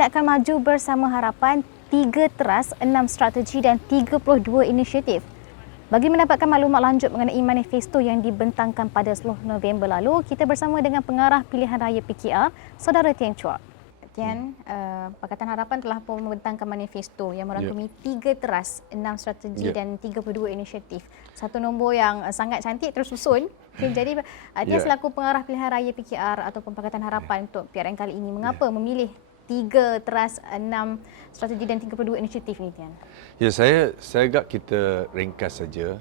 Tindakan Maju Bersama Harapan, 3 teras, 6 strategi dan 32 inisiatif. Bagi mendapatkan maklumat lanjut mengenai manifesto yang dibentangkan pada 10 November lalu, kita bersama dengan pengarah pilihan raya PKR, Saudara Tian Chua. Tian, Pakatan Harapan telah pun membentangkan manifesto yang merangkumi 3 teras, 6 strategi dan 32 inisiatif. Satu nombor yang sangat cantik tersusun. Jadi, Tian selaku pengarah pilihan raya PKR ataupun Pakatan Harapan untuk PRN kali ini, mengapa memilih 3 teras, 6 strategi dan 32 inisiatif ini, Tian? Ya, saya agak kita ringkas saja.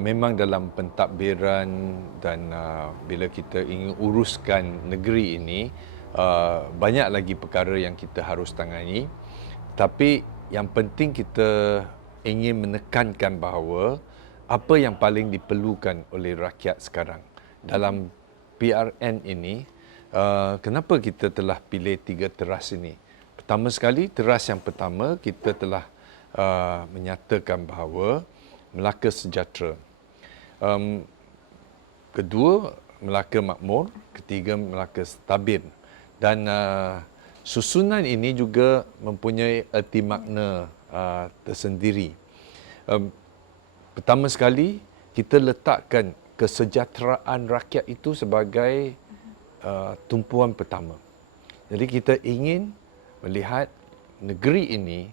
Memang dalam pentadbiran dan bila kita ingin uruskan negeri ini, banyak lagi perkara yang kita harus tangani. Tapi yang penting kita ingin menekankan bahawa apa yang paling diperlukan oleh rakyat sekarang dalam PRN ini. Kenapa kita telah pilih 3 teras ini? Pertama sekali, teras yang pertama kita telah menyatakan bahawa Melaka sejahtera. Kedua, Melaka makmur. Ketiga, Melaka stabil. Dan susunan ini juga mempunyai erti makna tersendiri. Pertama sekali, kita letakkan kesejahteraan rakyat itu sebagai tumpuan pertama. Jadi kita ingin melihat negeri ini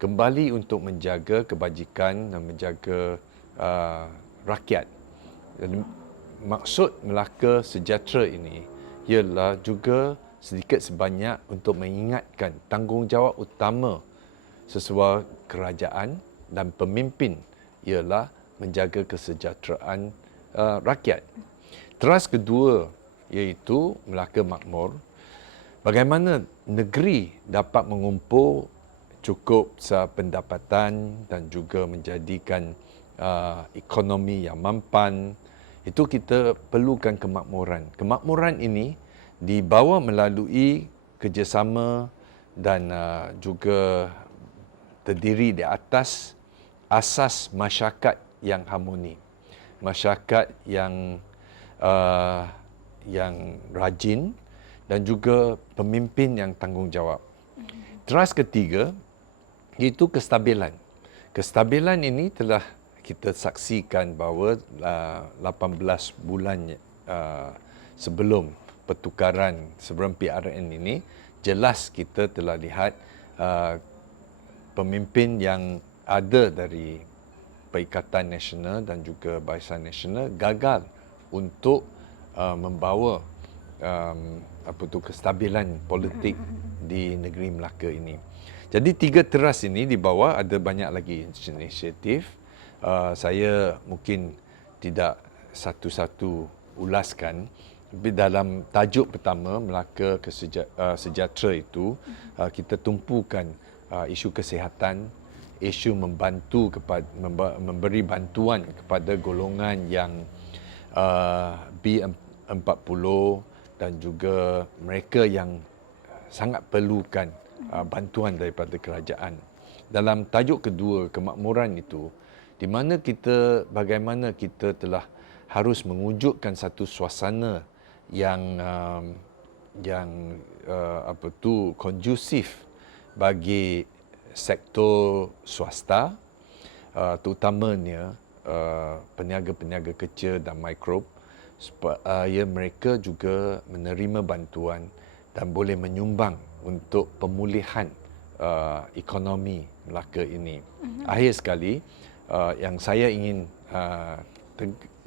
kembali untuk menjaga kebajikan dan menjaga rakyat. Jadi, maksud Melaka sejahtera ini ialah juga sedikit sebanyak untuk mengingatkan tanggungjawab utama sesuai kerajaan dan pemimpin ialah menjaga kesejahteraan rakyat. Teras kedua iaitu Melaka makmur. Bagaimana negeri dapat mengumpul cukup pendapatan dan juga menjadikan ekonomi yang mampan, itu kita perlukan kemakmuran. Kemakmuran ini dibawa melalui kerjasama dan juga terdiri di atas asas masyarakat yang harmoni, masyarakat yang rajin dan juga pemimpin yang tanggungjawab. Teras ketiga iaitu kestabilan. Kestabilan ini telah kita saksikan bahawa 18 bulan sebelum pertukaran, sebelum PRN ini, jelas kita telah lihat pemimpin yang ada dari Perikatan Nasional dan juga Barisan Nasional gagal untuk membawa kestabilan politik di negeri Melaka ini. Jadi 3 teras ini di bawah ada banyak lagi inisiatif. Saya mungkin tidak satu-satu ulaskan. Tapi dalam tajuk pertama Melaka sejahtera itu, kita tumpukan isu kesihatan, isu memberi bantuan kepada golongan yang B40 dan juga mereka yang sangat perlukan bantuan daripada kerajaan. Dalam tajuk kedua, kemakmuran itu, di mana bagaimana kita telah harus mewujudkan satu suasana yang kondusif bagi sektor swasta, terutamanya peniaga-peniaga kecil dan mikro, supaya mereka juga menerima bantuan dan boleh menyumbang untuk pemulihan ekonomi Melaka ini. Akhir sekali, yang saya ingin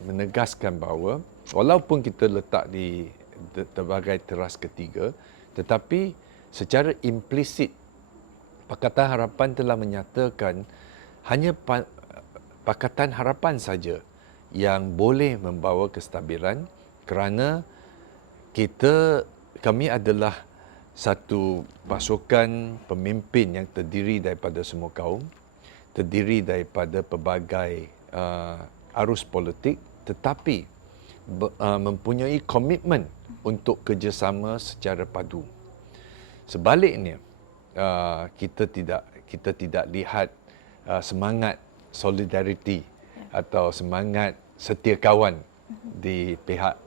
menegaskan bahawa walaupun kita letak di sebagai teras ketiga, tetapi secara implisit Pakatan Harapan telah menyatakan hanya Pakatan Harapan saja yang boleh membawa kestabilan kerana kami adalah satu pasukan pemimpin yang terdiri daripada semua kaum, terdiri daripada pelbagai arus politik, tetapi mempunyai komitmen untuk kerjasama secara padu. Sebaliknya, kita tidak lihat semangat solidariti atau semangat setia kawan di pihak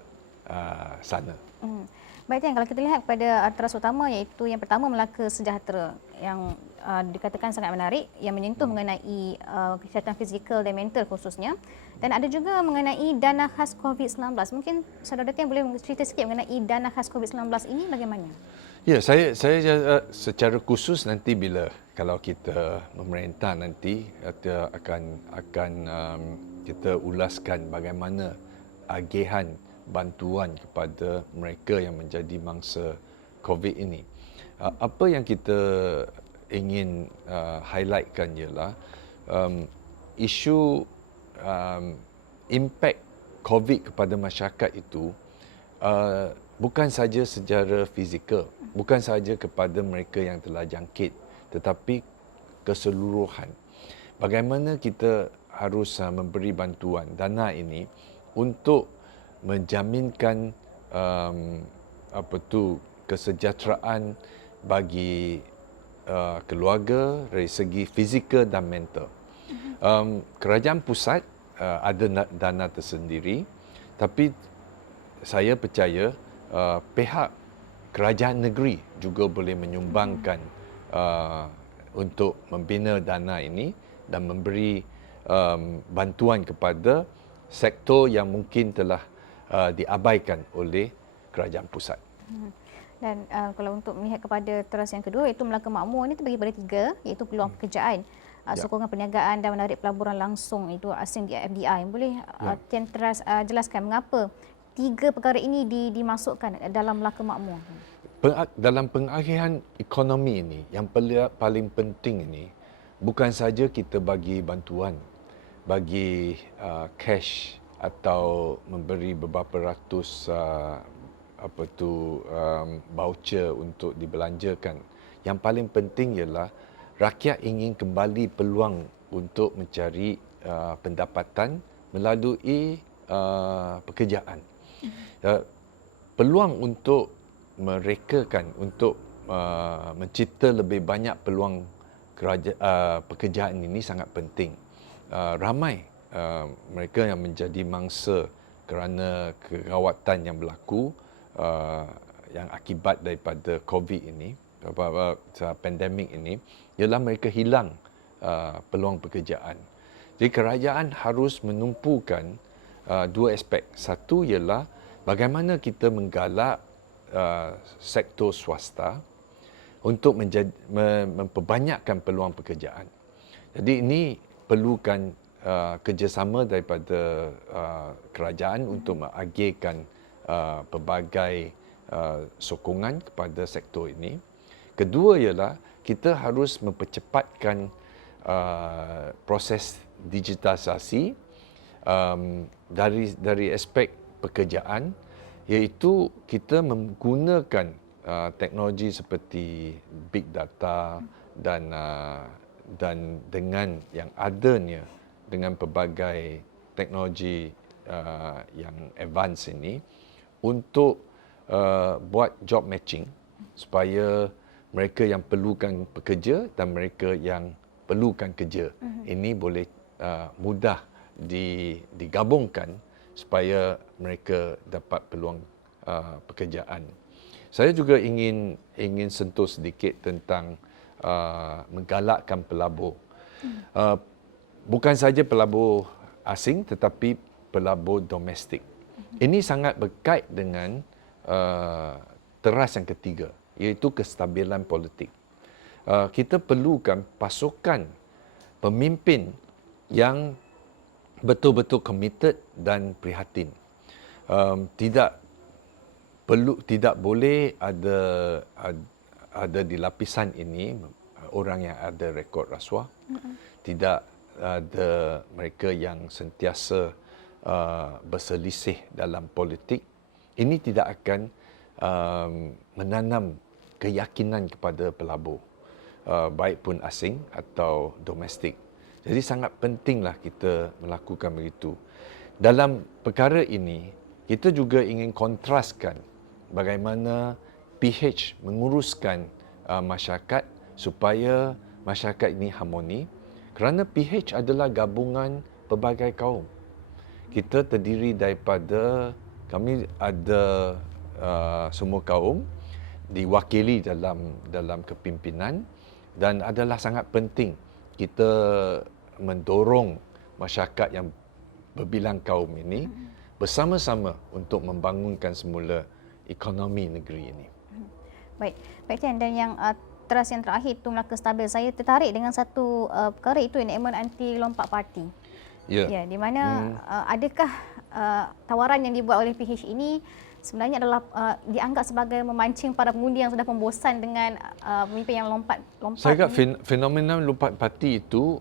sana. Baik, Tian, kalau kita lihat kepada teras utama iaitu yang pertama Melaka Sejahtera yang dikatakan sangat menarik yang menyentuh mengenai kesihatan fizikal dan mental khususnya, dan ada juga mengenai dana khas COVID-19. Mungkin Saudara Tian boleh cerita sikit mengenai dana khas COVID-19 ini bagaimana? Ya, saya secara khusus nanti bila kalau kita memerintah nanti kita akan kita ulaskan bagaimana agihan bantuan kepada mereka yang menjadi mangsa COVID ini. Apa yang kita ingin highlightkan ialah isu impact COVID kepada masyarakat itu bukan saja secara fizikal, bukan saja kepada mereka yang telah jangkit, tetapi keseluruhan. Bagaimana kita harus memberi bantuan dana ini untuk menjaminkan kesejahteraan bagi keluarga dari segi fizikal dan mental. Kerajaan pusat ada dana tersendiri, tapi saya percaya pihak kerajaan negeri juga boleh menyumbangkan untuk membina dana ini dan memberi bantuan kepada sektor yang mungkin telah diabaikan oleh kerajaan pusat. Dan kalau untuk melihat kepada teras yang kedua iaitu Melaka Makmur, ini terbagi pada 3 iaitu peluang pekerjaan, sokongan perniagaan dan menarik pelaburan langsung itu asing di FDI. Boleh Tian Teras jelaskan mengapa 3 perkara ini dimasukkan dalam Melaka Makmur? Dalam pengakhiran ekonomi ini, yang paling penting ini bukan saja kita bagi bantuan, bagi cash atau memberi beberapa ratus voucher untuk dibelanjakan. Yang paling penting ialah rakyat ingin kembali peluang untuk mencari pendapatan melalui pekerjaan. Peluang untuk merekakan, untuk mencipta lebih banyak peluang pekerjaan ini sangat penting. Ramai mereka yang menjadi mangsa kerana kerawatan yang berlaku yang akibat daripada COVID ini, pandemik ini, ialah mereka hilang peluang pekerjaan. Jadi kerajaan harus menumpukan 2 aspek. Satu ialah bagaimana kita menggalak sektor swasta untuk memperbanyakkan peluang pekerjaan. Jadi ini perlukan kerjasama daripada kerajaan untuk mengagihkan pelbagai sokongan kepada sektor ini. Kedua ialah kita harus mempercepatkan proses digitalisasi dari aspek pekerjaan, iaitu kita menggunakan teknologi seperti big data dan dengan yang adanya dengan pelbagai teknologi yang advance ini untuk buat job matching supaya mereka yang perlukan pekerja dan mereka yang perlukan kerja ini boleh mudah digabungkan supaya mereka dapat peluang pekerjaan. Saya juga ingin sentuh sedikit tentang menggalakkan pelabur. Bukan saja pelabur asing tetapi pelabur domestik. Ini sangat berkait dengan teras yang ketiga, iaitu kestabilan politik. Kita perlukan pasukan pemimpin yang betul-betul committed dan prihatin. Tidak boleh ada di lapisan ini orang yang ada rekod rasuah. Tidak ada mereka yang sentiasa berselisih dalam politik. Ini tidak akan menanam keyakinan kepada pelabur, baik pun asing atau domestik. Jadi sangat pentinglah kita melakukan begitu. Dalam perkara ini, kita juga ingin kontraskan bagaimana PH menguruskan masyarakat supaya masyarakat ini harmoni, kerana PH adalah gabungan pelbagai kaum. Kita terdiri daripada, kami ada semua kaum diwakili dalam kepimpinan, dan adalah sangat penting kita mendorong masyarakat yang berbilang kaum ini bersama-sama untuk membangunkan semula ekonomi negeri ini. Baik, baik Tian, dan yang teras yang terakhir itu Melaka Stabil, saya tertarik dengan satu perkara itu, enactment anti lompat parti. Ya, di mana adakah tawaran yang dibuat oleh PH ini sebenarnya adalah dianggap sebagai memancing para pengundi yang sudah membosan dengan pemimpin yang lompat. Saya ingat fenomena lompat parti itu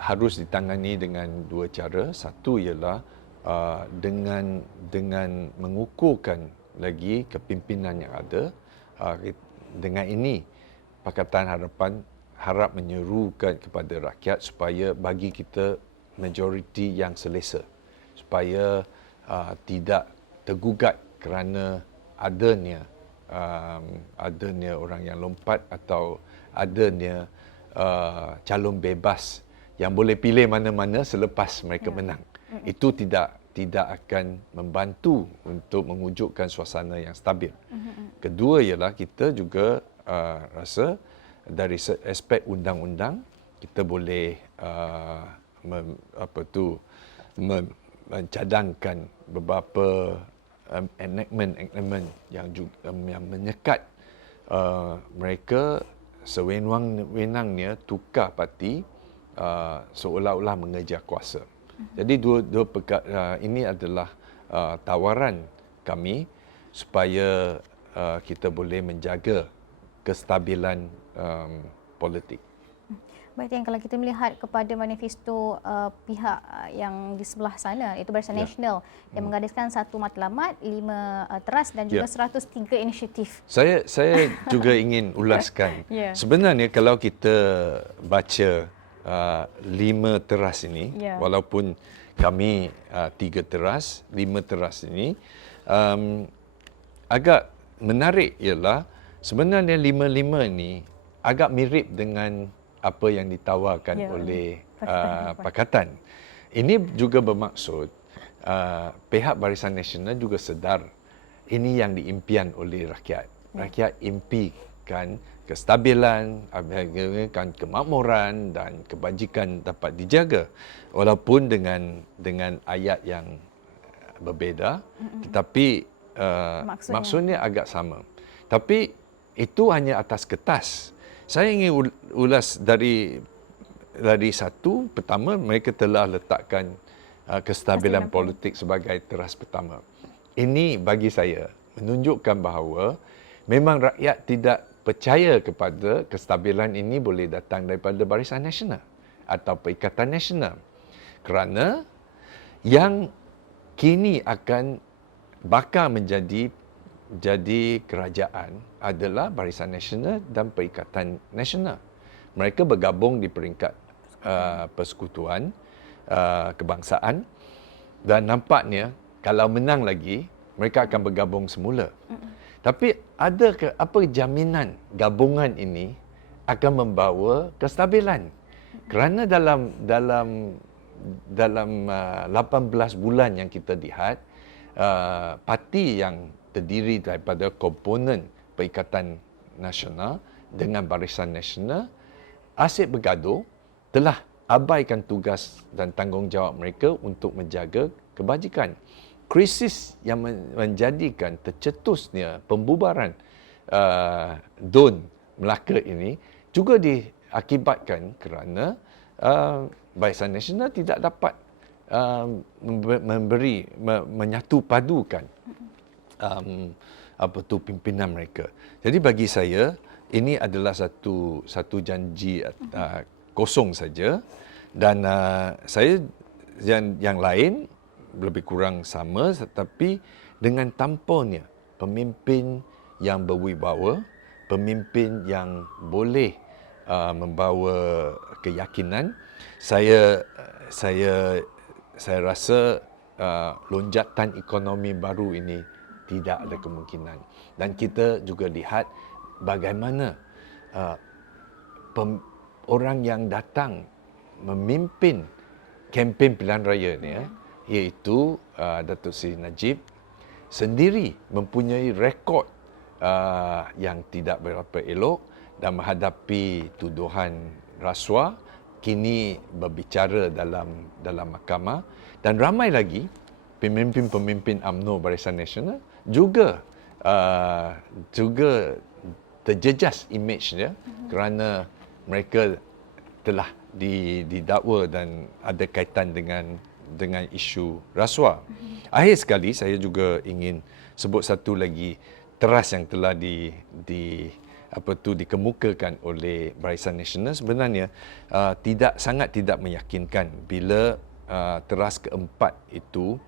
harus ditangani dengan dua cara. Satu ialah dengan mengukuhkan lagi kepimpinan yang ada. Dengan ini Pakatan Harapan harap menyerukan kepada rakyat supaya bagi kita majoriti yang selesa, supaya tidak tergugat kerana adanya orang yang lompat atau adanya calon bebas yang boleh pilih mana-mana selepas mereka menang. Itu tidak akan membantu untuk mewujudkan suasana yang stabil. Kedua ialah kita juga rasa dari aspek undang-undang kita boleh mencadangkan beberapa enactment yang menyekat mereka sewenang-wenangnya tukar parti seolah-olah mengejar kuasa. Jadi dua perkara ini adalah tawaran kami supaya kita boleh menjaga kestabilan politik. Baik, yang kalau kita melihat kepada manifesto pihak yang di sebelah sana, iaitu Barisan Nasional yang menggariskan 1 matlamat, 5 teras dan juga 103 inisiatif. Saya juga ingin ulaskan. Sebenarnya kalau kita baca 5 teras ini, walaupun kami 3 teras, 5 teras ini, agak menarik ialah sebenarnya 5 ini agak mirip dengan apa yang ditawarkan oleh Pakatan. Ini juga bermaksud pihak Barisan Nasional juga sedar ini yang diimpian oleh rakyat. Rakyat impikan kestabilan, kemakmuran dan kebajikan dapat dijaga. Walaupun dengan ayat yang berbeza, tetapi maksudnya agak sama. Tapi itu hanya atas kertas. Saya ingin ulas dari satu. Pertama, mereka telah letakkan kestabilan politik sebagai teras pertama. Ini bagi saya menunjukkan bahawa memang rakyat tidak percaya kepada kestabilan ini boleh datang daripada Barisan Nasional atau Perikatan Nasional. Kerana yang kini akan bakal menjadi kerajaan adalah Barisan Nasional dan Perikatan Nasional. Mereka bergabung di peringkat persekutuan kebangsaan, dan nampaknya kalau menang lagi mereka akan bergabung semula. Tapi apa jaminan gabungan ini akan membawa kestabilan? Kerana dalam 18 bulan yang kita lihat, parti yang terdiri daripada komponen Perikatan Nasional dengan Barisan Nasional asyik bergaduh, telah abaikan tugas dan tanggungjawab mereka untuk menjaga kebajikan. Krisis yang menjadikan tercetusnya pembubaran DUN Melaka ini juga diakibatkan kerana Barisan Nasional tidak dapat menyatu padukan pimpinan mereka. Jadi bagi saya ini adalah satu janji kosong saja, dan saya yang lain lebih kurang sama, tetapi dengan tanpanya pemimpin yang berwibawa, pemimpin yang boleh membawa keyakinan. Saya rasa lonjakan ekonomi baru ini tidak ada kemungkinan. Dan kita juga lihat bagaimana orang yang datang memimpin kempen pilihan raya ni, iaitu Datuk Seri Najib, sendiri mempunyai rekod yang tidak berapa elok dan menghadapi tuduhan rasuah, kini berbicara dalam mahkamah, dan ramai lagi pemimpin-pemimpin UMNO Barisan Nasional juga terjejas imejnya kerana mereka telah didakwa dan ada kaitan dengan isu rasuah. Akhir sekali saya juga ingin sebut satu lagi teras yang telah dikemukakan oleh Barisan Nasional. Sebenarnya sangat tidak meyakinkan bila teras keempat itu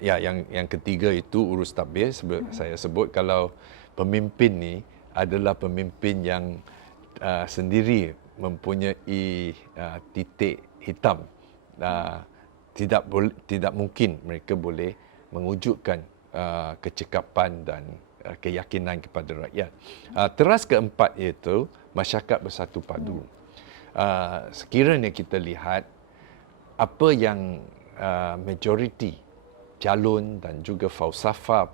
yang ketiga itu urus tabir. Saya sebut kalau pemimpin ni adalah pemimpin yang sendiri mempunyai titik hitam. Tidak mungkin mereka boleh mewujudkan kecekapan dan keyakinan kepada rakyat. Teras keempat iaitu masyarakat bersatu padu. Sekiranya kita lihat apa yang majoriti calon dan juga falsafah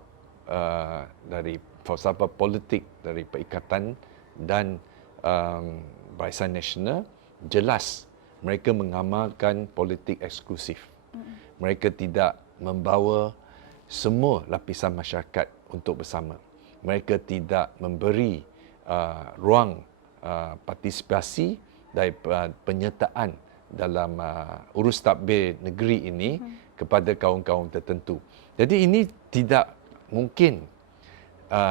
dari falsafah politik dari Perikatan dan Barisan Nasional, jelas mereka mengamalkan politik eksklusif. Mereka tidak membawa semua lapisan masyarakat untuk bersama. Mereka tidak memberi ruang partisipasi dan penyertaan dalam urus tadbir negeri ini kepada kaum-kaum tertentu. Jadi ini tidak mungkin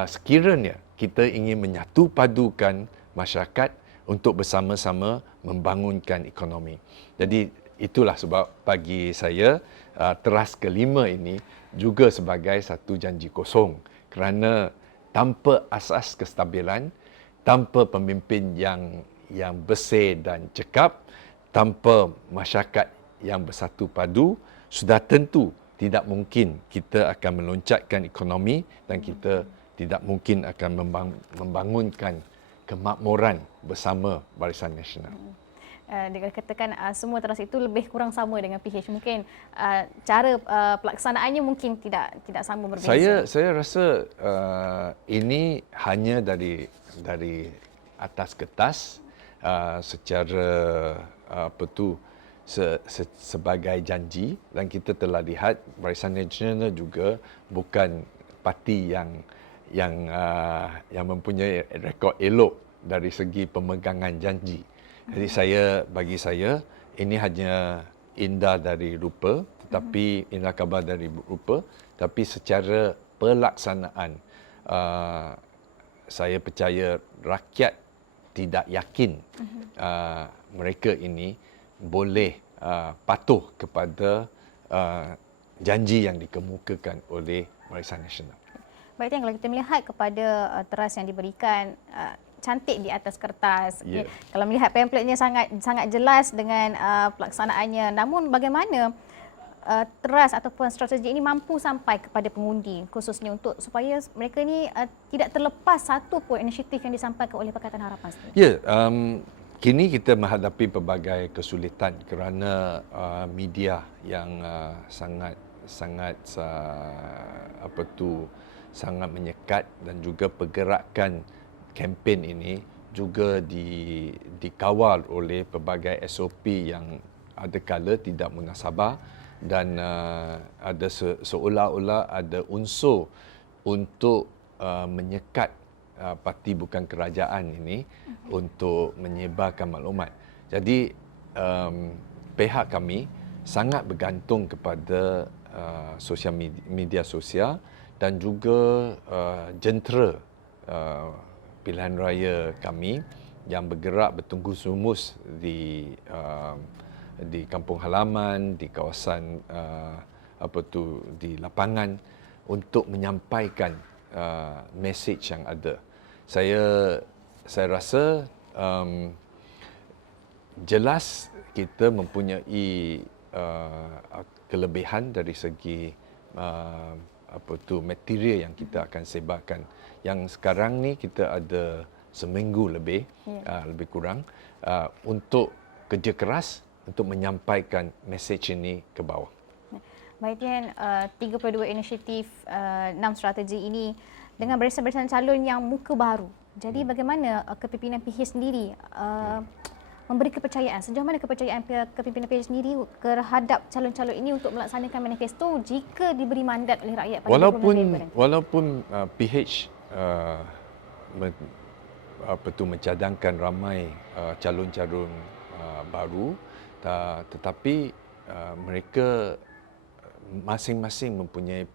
sekiranya kita ingin menyatu padukan masyarakat untuk bersama-sama membangunkan ekonomi. Jadi itulah sebab bagi saya teras kelima ini juga sebagai satu janji kosong, kerana tanpa asas kestabilan, tanpa pemimpin yang bersih dan cekap, tanpa masyarakat yang bersatu padu, sudah tentu tidak mungkin kita akan meloncatkan ekonomi dan kita tidak mungkin akan membangunkan kemakmuran bersama Barisan Nasional. Dikatakan semua teras itu lebih kurang sama dengan PH. Mungkin cara pelaksanaannya mungkin tidak sama, berbeza. Saya rasa ini hanya dari atas kertas, secara sebagai janji, dan kita telah lihat Barisan Nasional juga bukan parti yang mempunyai rekod elok dari segi pemegangan janji. Jadi bagi saya ini hanya indah dari rupa, tetapi indah khabar dari rupa, tapi secara pelaksanaan saya percaya rakyat tidak yakin mereka ini boleh patuh kepada janji yang dikemukakan oleh Barisan Nasional. Baik, kalau kita melihat kepada teras yang diberikan, cantik di atas kertas. Yeah. Kalau melihat pamphletnya sangat jelas dengan pelaksanaannya. Namun bagaimana teras ataupun strategi ini mampu sampai kepada pengundi, khususnya supaya mereka ni tidak terlepas satu pun inisiatif yang disampaikan oleh Pakatan Harapan sendiri? Ya, kini kita menghadapi pelbagai kesulitan kerana media yang sangat menyekat, dan juga pergerakan kempen ini juga dikawal oleh pelbagai SOP yang ada kala tidak munasabah, dan ada seolah-olah ada unsur untuk menyekat parti bukan kerajaan ini untuk menyebarkan maklumat. Jadi pihak kami sangat bergantung kepada media sosial dan juga jentera pilihan raya kami yang bergerak bertungkus-lumus di kampung halaman, di kawasan di lapangan untuk menyampaikan mesej yang ada. Saya rasa jelas kita mempunyai kelebihan dari segi material yang kita akan sebarkan. Yang sekarang ni kita ada seminggu lebih, lebih kurang, untuk kerja keras untuk menyampaikan mesej ini ke bawah. Baik Tian, 32 inisiatif 6 strategi ini dengan barisan-barisan calon yang muka baru. Jadi bagaimana kepimpinan PH sendiri memberi kepercayaan, sejauh mana kepercayaan kepimpinan PH sendiri terhadap calon-calon ini untuk melaksanakan manifesto jika diberi mandat oleh rakyat pada 20 November nanti? Walaupun PH mencadangkan ramai calon-calon baru, tetapi mereka masing-masing mempunyai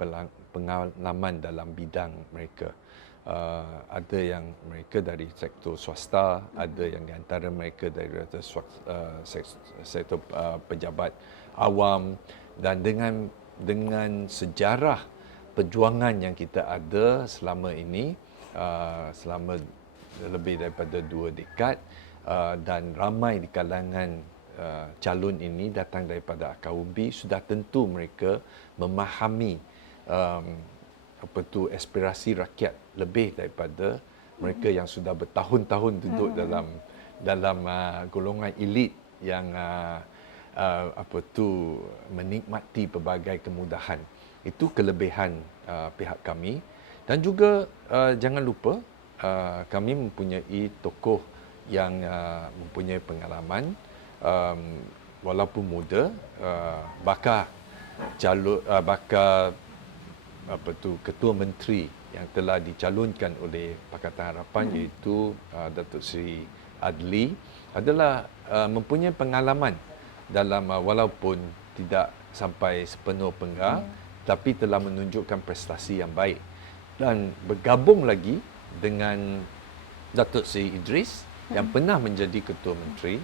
pengalaman dalam bidang mereka. Ada yang mereka dari sektor swasta, ada yang di antara mereka dari sektor pejabat awam, dan dengan sejarah perjuangan yang kita ada selama ini, selama lebih daripada 2 dekad, dan ramai di kalangan calon ini datang daripada akar umbi, sudah tentu mereka memahami aspirasi rakyat lebih daripada mereka yang sudah bertahun-tahun duduk dalam golongan elit yang menikmati pelbagai kemudahan. Itu kelebihan pihak kami. Dan juga jangan lupa kami mempunyai tokoh yang mempunyai pengalaman, walaupun muda, bakal ketua menteri yang telah dicalonkan oleh Pakatan Harapan, iaitu Datuk Seri Adli, adalah mempunyai pengalaman dalam walaupun tidak sampai sepenuh penggal, tapi telah menunjukkan prestasi yang baik. Dan bergabung lagi dengan Datuk Seri Idris yang pernah menjadi ketua menteri.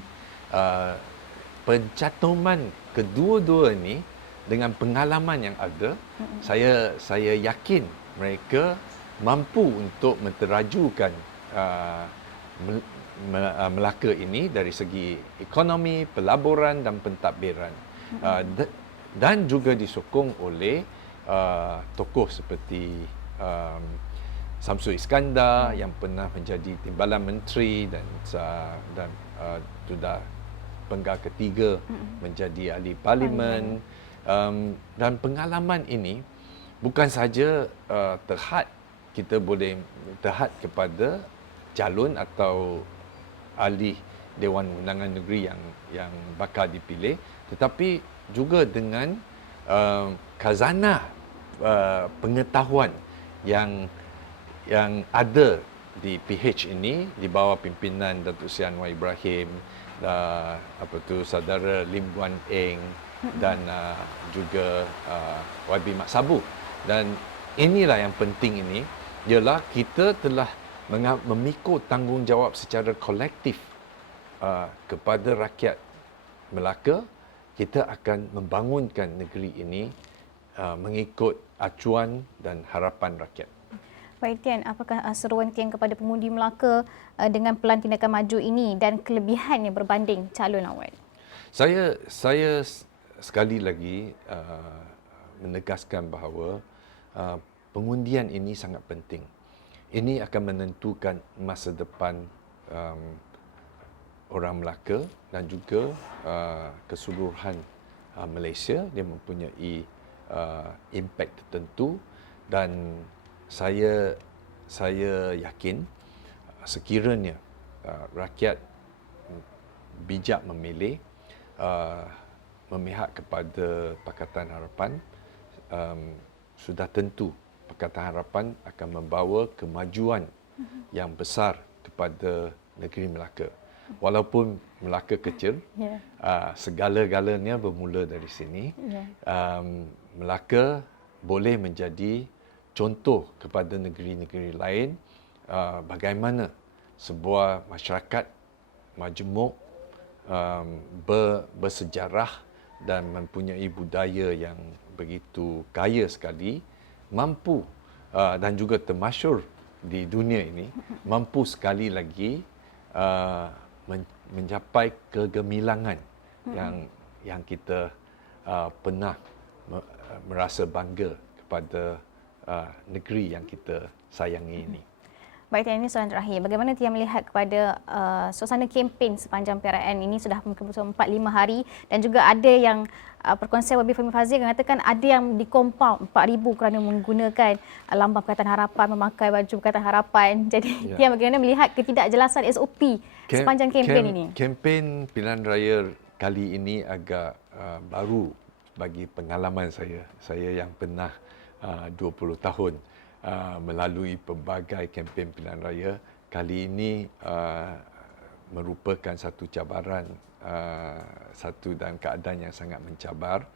Pencantuman kedua-dua ini dengan pengalaman yang ada, saya yakin mereka mampu untuk menterajukan Melaka ini dari segi ekonomi, pelaburan dan pentadbiran. Dan juga disokong oleh tokoh seperti Samsul Iskandar yang pernah menjadi timbalan menteri dan sudah penggal ketiga menjadi ahli parlimen. Dan pengalaman ini bukan saja kita boleh terhad kepada calon atau ahli Dewan Undangan Negeri yang bakal dipilih, tetapi juga dengan khazanah pengetahuan yang ada di PH ini di bawah pimpinan Datuk Seri Anwar Ibrahim, saudara Lim Guan Eng dan juga YB Mat Sabu. Dan inilah yang penting ini, ialah kita telah memikul tanggungjawab secara kolektif kepada rakyat Melaka. Kita akan membangunkan negeri ini mengikut acuan dan harapan rakyat. Baik Tian, apakah seruan Tian kepada pengundi Melaka dengan pelan tindakan maju ini dan kelebihannya berbanding calon awal? Saya sekali lagi menegaskan bahawa pengundian ini sangat penting. Ini akan menentukan masa depan orang Melaka dan juga keseluruhan Malaysia. Dia mempunyai impact tertentu, dan saya yakin sekiranya rakyat bijak memilih, memihak kepada Pakatan Harapan, sudah tentu Pakatan Harapan akan membawa kemajuan yang besar kepada negeri Melaka. Walaupun Melaka kecil, segala-galanya bermula dari sini. Melaka boleh menjadi contoh kepada negeri-negeri lain bagaimana sebuah masyarakat majmuk, bersejarah dan mempunyai budaya yang begitu kaya sekali, mampu dan juga termasyhur di dunia ini, mampu sekali lagi mencapai kegemilangan yang kita pernah merasa bangga kepada negeri yang kita sayangi ini. Baik, Tian, ini soalan terakhir. Bagaimana Tian melihat kepada suasana kempen sepanjang perayaan ini sudah mungkin 4-5 hari dan juga ada yang perkongsian Wabi Fahmi Fazil mengatakan ada yang di compound 4,000 kerana menggunakan lambang Pakatan Harapan, memakai baju Pakatan Harapan. Jadi Tian bagaimana melihat ketidakjelasan SOP sepanjang kempen ini? Kempen pilihan raya kali ini agak baru bagi pengalaman saya. Saya yang pernah 20 tahun melalui pelbagai kempen pilihan raya, kali ini merupakan satu cabaran, satu dalam keadaan yang sangat mencabar.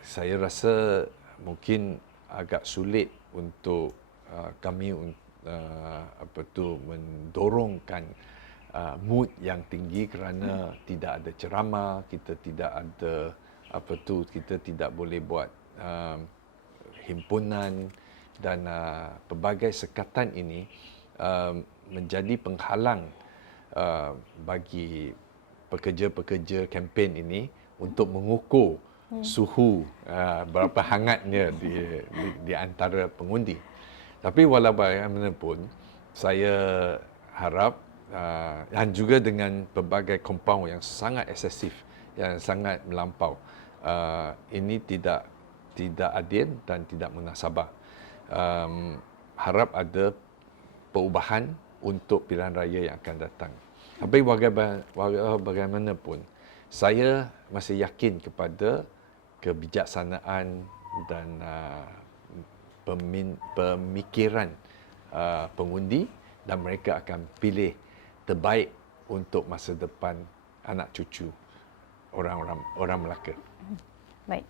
Saya rasa mungkin agak sulit untuk kami mendorongkan mood yang tinggi kerana tidak ada ceramah, kita tidak ada kita tidak boleh buat himpunan dan pelbagai sekatan ini menjadi penghalang bagi pekerja-pekerja kempen ini untuk mengukur suhu berapa hangatnya di antara pengundi. Tapi walau bagaimanapun, saya harap dan juga dengan pelbagai kompaun yang sangat eksesif, yang sangat melampau, ini tidak adil dan tidak munasabah. Harap ada perubahan untuk pilihan raya yang akan datang. Tapi bagaimanapun, saya masih yakin kepada kebijaksanaan dan pemikiran pengundi dan mereka akan pilih terbaik untuk masa depan anak cucu orang Melaka. Baik.